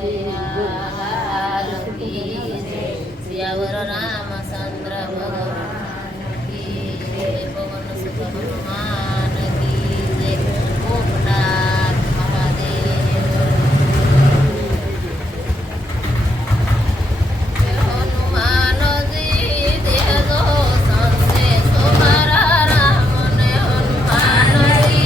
કનૈયા કી જય. સિયાવર રામચંદ્ર ભગવાન કી જય. પવન સુત હનુમાન કી જય. ગોપનાથ મહાદેવ હનુમાનજી દેજો સંદેશો મારા રામને. હનુમાનજી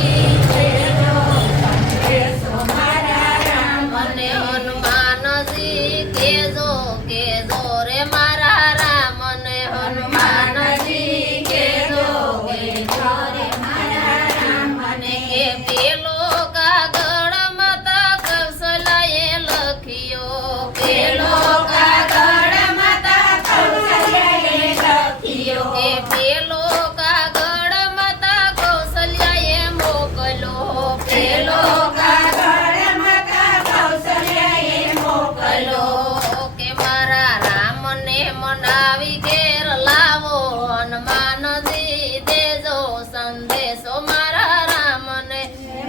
દેજો સંદેશો મારા રામને. હનુમાનજી કેજો કેજો રે મારા રામને. હનુમાનજી કેજો કેજો રે મારા રામને. કે પેલો કાગળ માતા કૌશલ્યાએ લખ્યો. પેલો કાગળ માતા કૌશલ્યાએ લખ્યો. કે પેલો કાગળ માતા કૌશલ્યાએ મોકલ્યો. પેલો કાગળ માતા કૌશલ્યાએ મોકલ્યો. કે મારા રામને મનાવી ઘેર લાવો. હનુમાનજી દેજો સંદેશો મારા રામને.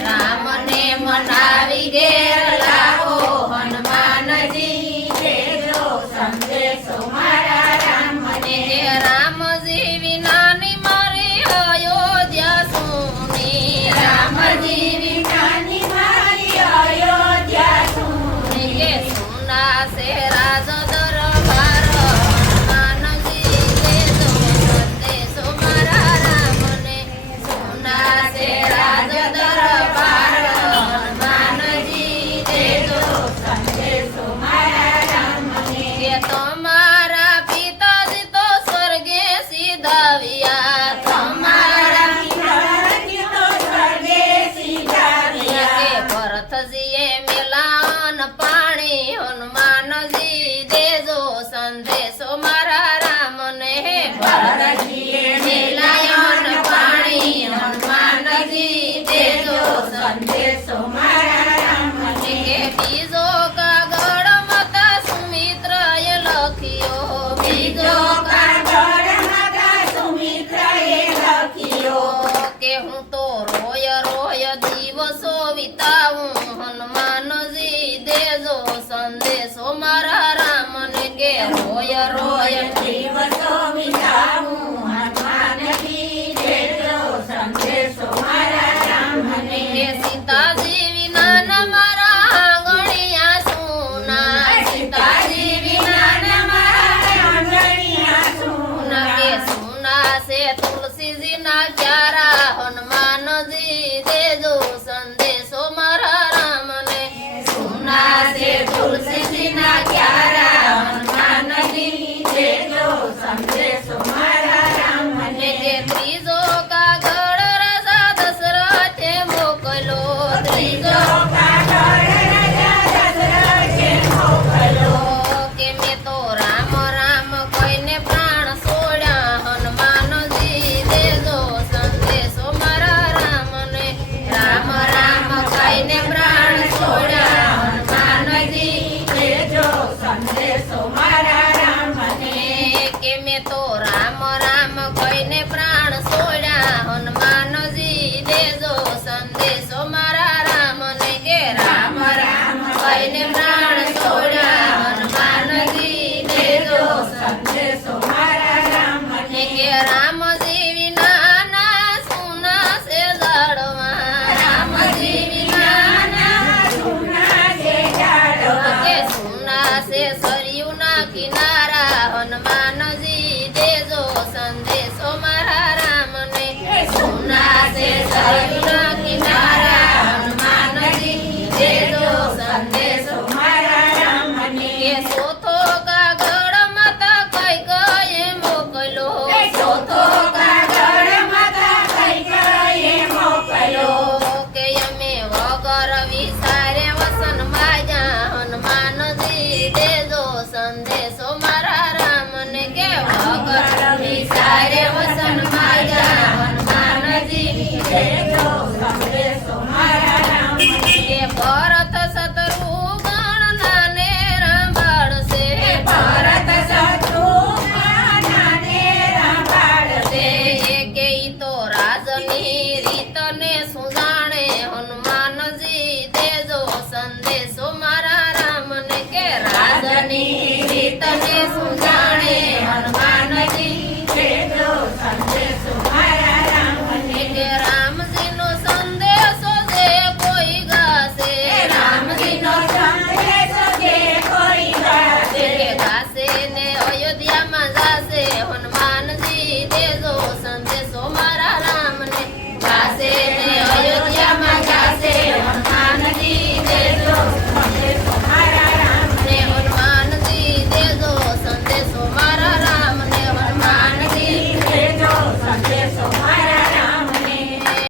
રામને મનાવી ઘેર લાવો. હનુમાનજી દેજો સંદેશો મારા રામને. રામજી વિનાની મારી અયોધ્યા સુની. રામજી વિનાની મારી અયોધ્યા સુની. કે સુના સે રાજ દરબાર. હનુમાનજી દેજો સંદેશો મારા રામને. સુના સે રાજ દરબાર. હનુમાનજી દેજો સંદેશો મારા રામને. કે તમારા પિતાજી તો સ્વર્ગે સીધાવ્યા. તમારા પિતાજી તો સ્વર્ગે સીધાવ્યા. કે ભરતજીએ મેલાન પાણી. હનુમાનજી દેજો સંદેશો મારા રામને. ભરતજીએ મેલાયન પાણી. હનુમાનજી દેજો સંદેશો મારા રામને. કે બીજો કાગળ માતા સુમિત્રાએ લખ્યો. બીજો કાગળ માતા સુમિત્રાએ લખ્યો. કે હું તો રોય રોય દિવસો વિતાવું. હનુમાનજી દેજો સંદેશો મારા રામને. કે રોય રોય દિવસો વિતાવું. હનુમાનજી દેજો સંદેશો મારા રામને. કે સીતાજી વિના મારા આંગણિયા સુના. સીતાજી વિના મારા આંગણિયા સુના. કે સુના સે તુલસીજીના ક્યારા. હનુમાનજી દેજો સંદેશો મારા રામને. સુના સે તુલસીજીના ક્યારા. હનુમાનજી દેજો સંદેશો મારા રામને. કે ત્રીજો કાગળ રાજા દશરથે મોકલો. ત્રીજો કાગળ રાજા દશરથે મોકલો. કે મેં તો રામ રામ કહીને પ્રાણ છોડ્યા. હનુમાનજી દેજો સંદેશો મારા રામને. રામ રામ કહીને પ્રાણ છોડ્યા. હનુમાનજી દેજો સંદેશો મારા રામને. કે મેં તો રામ રામ કહીને પ્રાણ છોડ્યા. હનુમાનજી દેજો સંદેશો મારા રામને. કે રામ રામ કહીને પ્રાણ છોડ્યા.